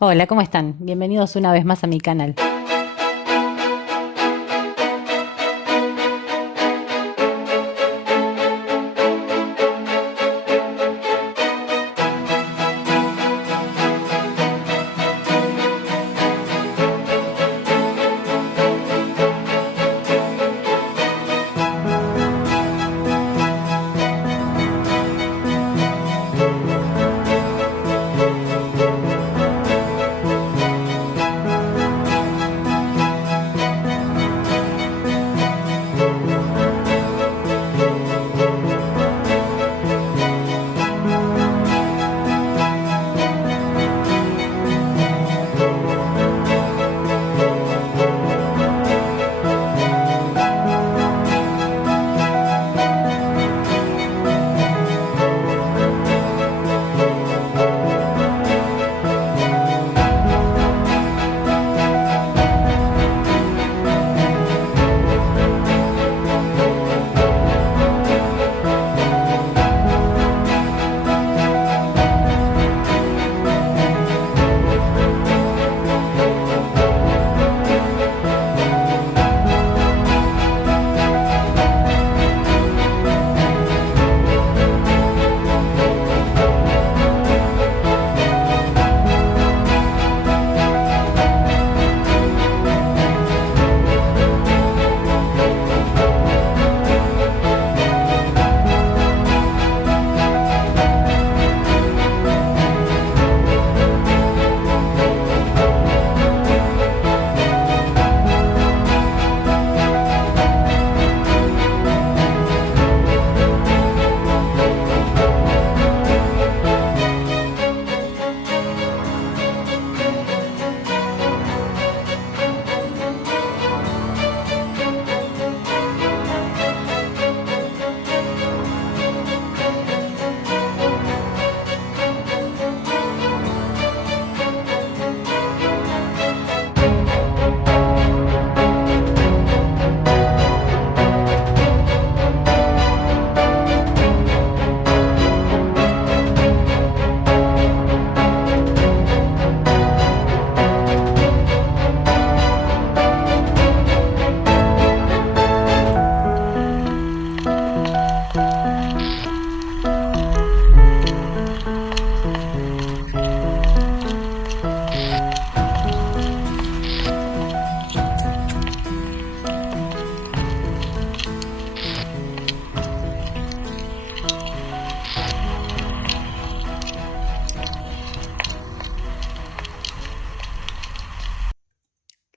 Hola, ¿cómo están? Bienvenidos una vez más a mi canal.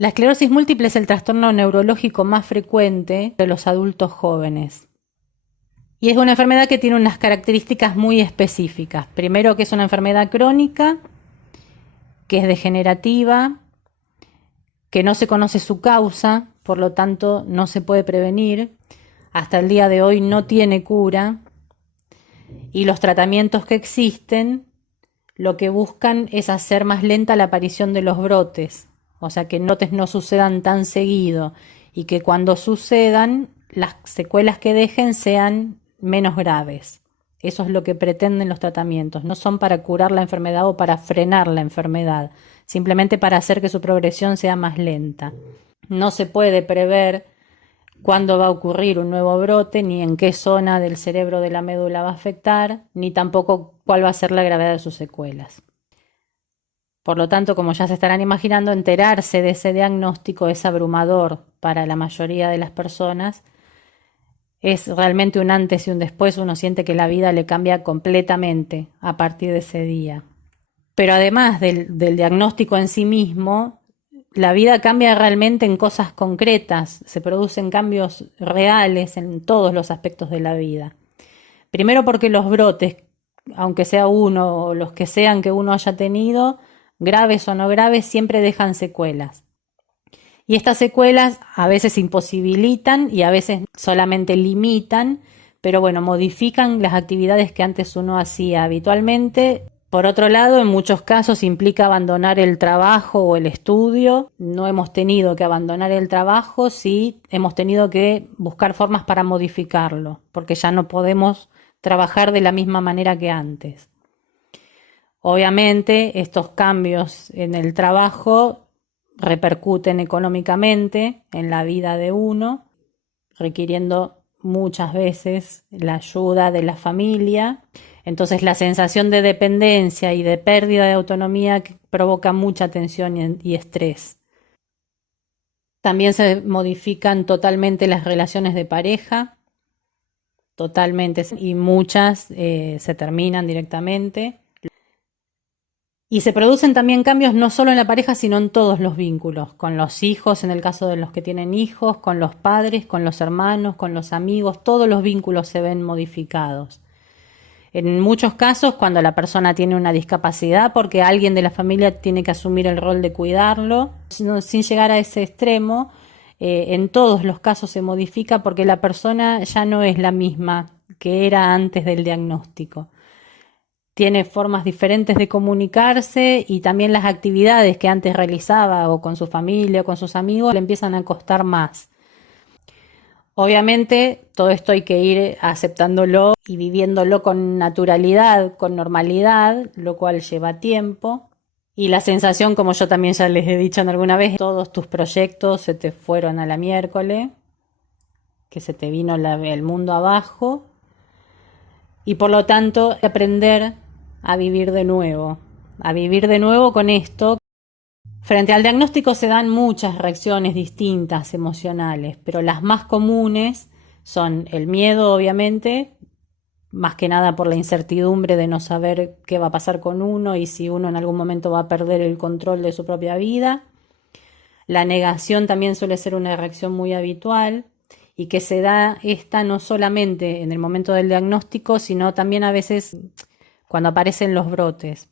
La esclerosis múltiple es el trastorno neurológico más frecuente de los adultos jóvenes. Y es una enfermedad que tiene unas características muy específicas. Primero, que es una enfermedad crónica, que es degenerativa, que no se conoce su causa, por lo tanto no se puede prevenir. Hasta el día de hoy no tiene cura. Y los tratamientos que existen lo que buscan es hacer más lenta la aparición de los brotes. O sea, que brotes no sucedan tan seguido y que cuando sucedan las secuelas que dejen sean menos graves. Eso es lo que pretenden los tratamientos. No son para curar la enfermedad o para frenar la enfermedad, simplemente para hacer que su progresión sea más lenta. No se puede prever cuándo va a ocurrir un nuevo brote, ni en qué zona del cerebro de la médula va a afectar, ni tampoco cuál va a ser la gravedad de sus secuelas. Por lo tanto, como ya se estarán imaginando, enterarse de ese diagnóstico es abrumador para la mayoría de las personas. Es realmente un antes y un después. Uno siente que la vida le cambia completamente a partir de ese día. Pero además del diagnóstico en sí mismo, la vida cambia realmente en cosas concretas. Se producen cambios reales en todos los aspectos de la vida. Primero porque los brotes, aunque sea uno o los que sean que uno haya tenido, graves o no graves, siempre dejan secuelas. Y estas secuelas a veces imposibilitan y a veces solamente limitan, pero bueno, modifican las actividades que antes uno hacía habitualmente. Por otro lado, en muchos casos implica abandonar el trabajo o el estudio. No hemos tenido que abandonar el trabajo, sí hemos tenido que buscar formas para modificarlo, porque ya no podemos trabajar de la misma manera que antes. Obviamente, estos cambios en el trabajo repercuten económicamente en la vida de uno, requiriendo muchas veces la ayuda de la familia. Entonces la sensación de dependencia y de pérdida de autonomía provoca mucha tensión y estrés. También se modifican totalmente las relaciones de pareja, totalmente, y muchas se terminan directamente. Y se producen también cambios no solo en la pareja, sino en todos los vínculos, con los hijos, en el caso de los que tienen hijos, con los padres, con los hermanos, con los amigos, todos los vínculos se ven modificados. En muchos casos, cuando la persona tiene una discapacidad, porque alguien de la familia tiene que asumir el rol de cuidarlo, sin llegar a ese extremo, en todos los casos se modifica porque la persona ya no es la misma que era antes del diagnóstico. Tiene formas diferentes de comunicarse y también las actividades que antes realizaba o con su familia o con sus amigos le empiezan a costar más. Obviamente todo esto hay que ir aceptándolo y viviéndolo con naturalidad, con normalidad, lo cual lleva tiempo. Y la sensación, como yo también ya les he dicho en alguna vez, todos tus proyectos se te fueron a la miércoles, que se te vino el mundo abajo. Y por lo tanto, aprender a vivir de nuevo con esto. Frente al diagnóstico se dan muchas reacciones distintas emocionales, pero las más comunes son el miedo, obviamente, más que nada por la incertidumbre de no saber qué va a pasar con uno y si uno en algún momento va a perder el control de su propia vida. La negación también suele ser una reacción muy habitual y que se da esta no solamente en el momento del diagnóstico, sino también a veces cuando aparecen los brotes.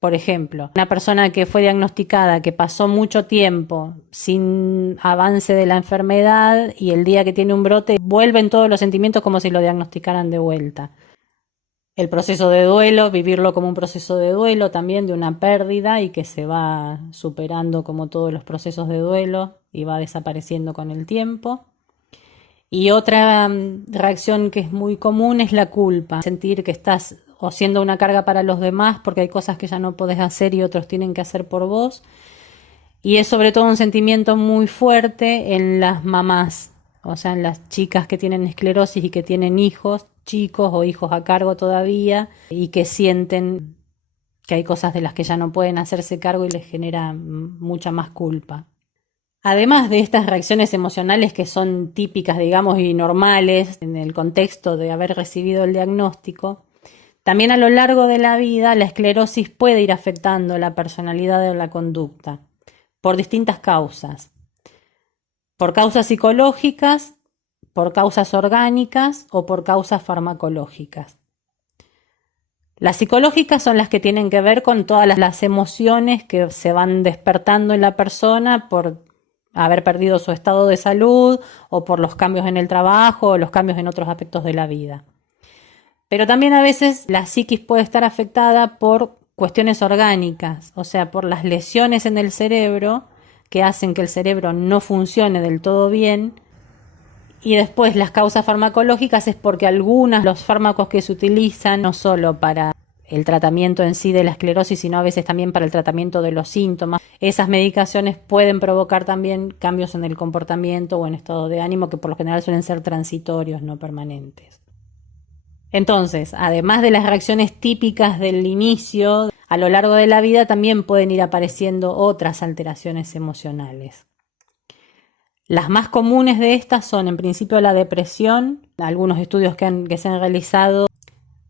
Por ejemplo, una persona que fue diagnosticada, que pasó mucho tiempo sin avance de la enfermedad y el día que tiene un brote vuelven todos los sentimientos como si lo diagnosticaran de vuelta. El proceso de duelo, vivirlo como un proceso de duelo también de una pérdida y que se va superando como todos los procesos de duelo y va desapareciendo con el tiempo. Y otra reacción que es muy común es la culpa, sentir que estás o siendo una carga para los demás porque hay cosas que ya no podés hacer y otros tienen que hacer por vos. Y es sobre todo un sentimiento muy fuerte en las mamás, o sea, en las chicas que tienen esclerosis y que tienen hijos chicos o hijos a cargo todavía y que sienten que hay cosas de las que ya no pueden hacerse cargo y les genera mucha más culpa. Además de estas reacciones emocionales que son típicas, digamos, y normales en el contexto de haber recibido el diagnóstico, también a lo largo de la vida la esclerosis puede ir afectando la personalidad o la conducta por distintas causas. Por causas psicológicas, por causas orgánicas o por causas farmacológicas. Las psicológicas son las que tienen que ver con todas las emociones que se van despertando en la persona por haber perdido su estado de salud o por los cambios en el trabajo o los cambios en otros aspectos de la vida. Pero también a veces la psiquis puede estar afectada por cuestiones orgánicas, o sea, por las lesiones en el cerebro que hacen que el cerebro no funcione del todo bien. Y después las causas farmacológicas es porque algunos de los fármacos que se utilizan no solo para el tratamiento en sí de la esclerosis, sino a veces también para el tratamiento de los síntomas. Esas medicaciones pueden provocar también cambios en el comportamiento o en estado de ánimo que por lo general suelen ser transitorios, no permanentes. Entonces, además de las reacciones típicas del inicio, a lo largo de la vida también pueden ir apareciendo otras alteraciones emocionales. Las más comunes de estas son, en principio, la depresión. Algunos estudios que se han realizado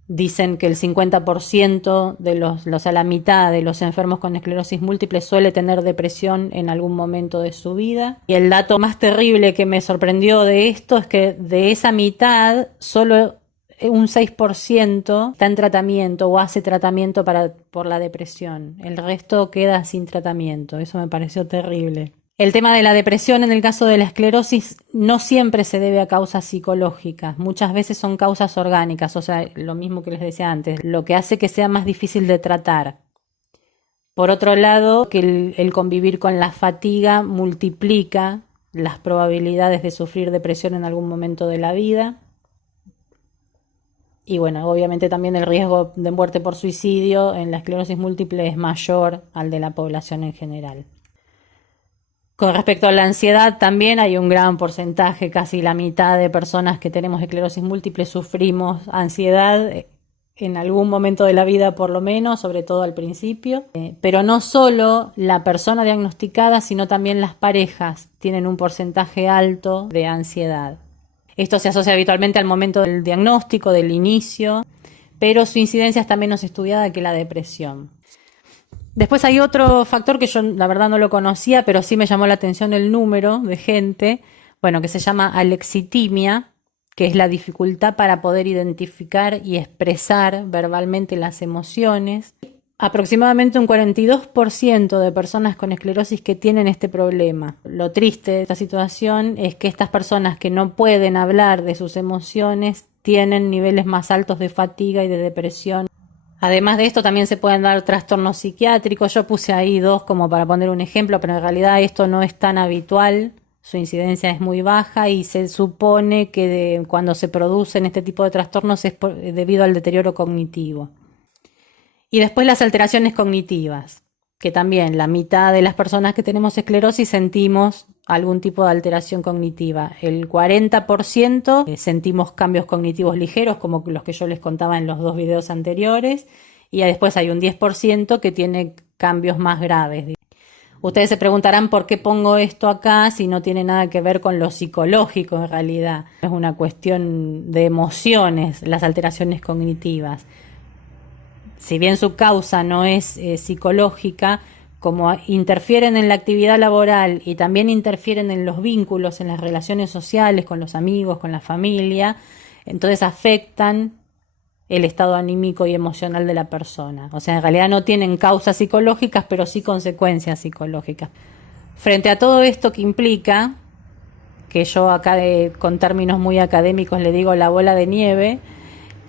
dicen que el 50% de la mitad de los enfermos con esclerosis múltiple suele tener depresión en algún momento de su vida. Y el dato más terrible que me sorprendió de esto es que de esa mitad, solo un 6% está en tratamiento o hace tratamiento por la depresión. El resto queda sin tratamiento. Eso me pareció terrible. El tema de la depresión en el caso de la esclerosis no siempre se debe a causas psicológicas, muchas veces son causas orgánicas, o sea, lo mismo que les decía antes, lo que hace que sea más difícil de tratar. Por otro lado, que el convivir con la fatiga multiplica las probabilidades de sufrir depresión en algún momento de la vida. Y bueno, obviamente también el riesgo de muerte por suicidio en la esclerosis múltiple es mayor al de la población en general. Con respecto a la ansiedad, también hay un gran porcentaje, casi la mitad de personas que tenemos esclerosis múltiple sufrimos ansiedad en algún momento de la vida por lo menos, sobre todo al principio. Pero no solo la persona diagnosticada, sino también las parejas tienen un porcentaje alto de ansiedad. Esto se asocia habitualmente al momento del diagnóstico, del inicio, pero su incidencia está menos estudiada que la depresión. Después hay otro factor que yo la verdad no lo conocía, pero sí me llamó la atención el número de gente, bueno, que se llama alexitimia, que es la dificultad para poder identificar y expresar verbalmente las emociones. Aproximadamente un 42% de personas con esclerosis que tienen este problema. Lo triste de esta situación es que estas personas que no pueden hablar de sus emociones tienen niveles más altos de fatiga y de depresión. Además de esto también se pueden dar trastornos psiquiátricos. Yo puse ahí 2 como para poner un ejemplo, pero en realidad esto no es tan habitual. Su incidencia es muy baja y se supone que cuando se producen este tipo de trastornos es debido al deterioro cognitivo. Y después las alteraciones cognitivas, que también la mitad de las personas que tenemos esclerosis sentimos algún tipo de alteración cognitiva. El 40% sentimos cambios cognitivos ligeros, como los que yo les contaba en los 2 videos anteriores, y después hay un 10% que tiene cambios más graves. Ustedes se preguntarán por qué pongo esto acá si no tiene nada que ver con lo psicológico en realidad. Es una cuestión de emociones, las alteraciones cognitivas. Si bien su causa no es psicológica, como interfieren en la actividad laboral y también interfieren en los vínculos, en las relaciones sociales, con los amigos, con la familia, entonces afectan el estado anímico y emocional de la persona. O sea, en realidad no tienen causas psicológicas, pero sí consecuencias psicológicas. Frente a todo esto que implica, que yo acá con términos muy académicos le digo la bola de nieve,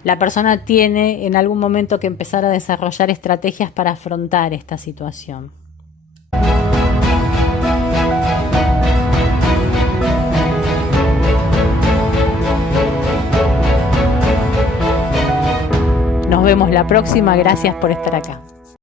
la persona tiene en algún momento que empezar a desarrollar estrategias para afrontar esta situación. Nos vemos la próxima, gracias por estar acá.